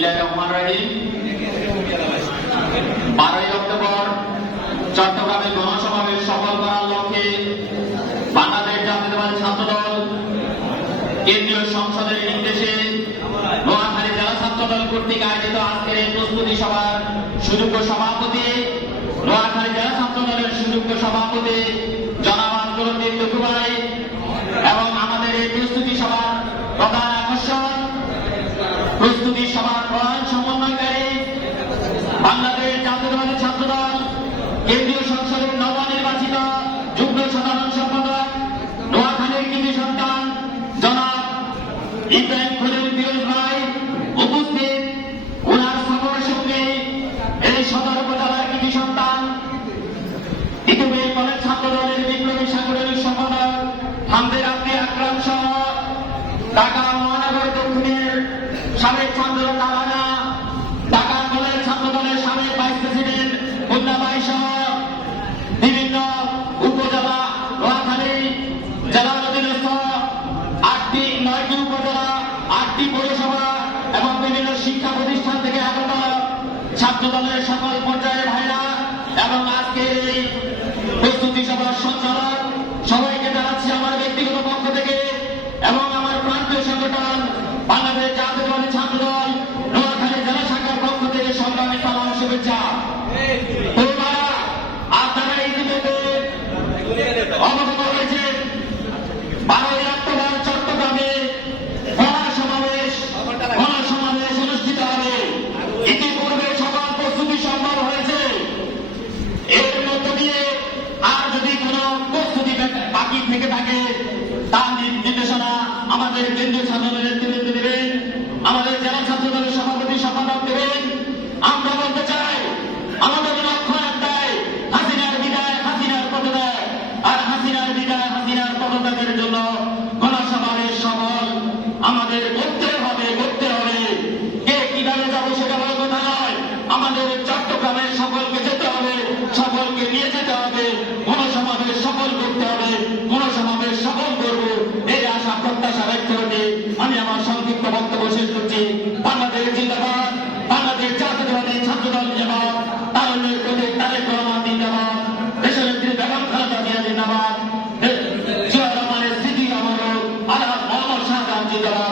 বিসমিল্লাহির রহমানির রহিম। বারোই অক্টোবর, চট্টগ্রামে গণসমাবেশ সফল করার লক্ষ্যে বাংলাদেশ জাতীয়তাবাদী ছাত্রদল কেন্দ্রীয় সংসদের নির্দেশে নোয়াখালী জেলা ছাত্রদল কর্তৃক আয়োজিত আজকের এই প্রস্তুতি সভার সুযোগ্য সভাপতি, নোয়াখালী জেলা ছাত্রদলের সুযোগ্য সভাপতি জনাব আন্দোলন দুকুবাই এবং আমাদের এই প্রস্তুতি সভার প্রধান আকর্ষণ প্রস্তুতি সভার প্রধান সমন্বয়কারী বাংলাদেশ ছাত্রদল, কেন্দ্রীয় সংসদের নবনির্বাচিত যুগ্ম সাধারণ সম্পাদক নোয়াখালীর কৃতি সন্তান, জনাব ইব্রাহিম খলিল ফিরোজ ভাই ওনার সফরের সঙ্গে এই সদর উপজেলার কৃতি সন্তান, ইতিমধ্যে কলেজ ছাত্র দলের বিপ্লবী সাংগঠনিক সম্পাদক হামদের আকরাম সহ ঢাকা মহানগর দক্ষিণের সাবেক ছাত্র কালানা শিক্ষা প্রতিষ্ঠান থেকে আগত ছাত্র দলের সকল পর্যায়ের ভাইরা এবং আজকে এই প্রস্তুতি সভার সঞ্চালক, সবাইকে জানাচ্ছি আমার ব্যক্তিগত পক্ষ থেকে এবং আমার প্রান্তীয় সংগঠন, বাংলাদেশ জাতীয়বাদী ছাত্র দল নোয়াখালী জেলা শাখার পক্ষ থেকে সংগ্রামী সালাম শুভেচ্ছা। তার নির্দেশনা আমাদের কেন্দ্রীয় সাধারণ নেতৃত্ব দেবেন আমাদের Gracias.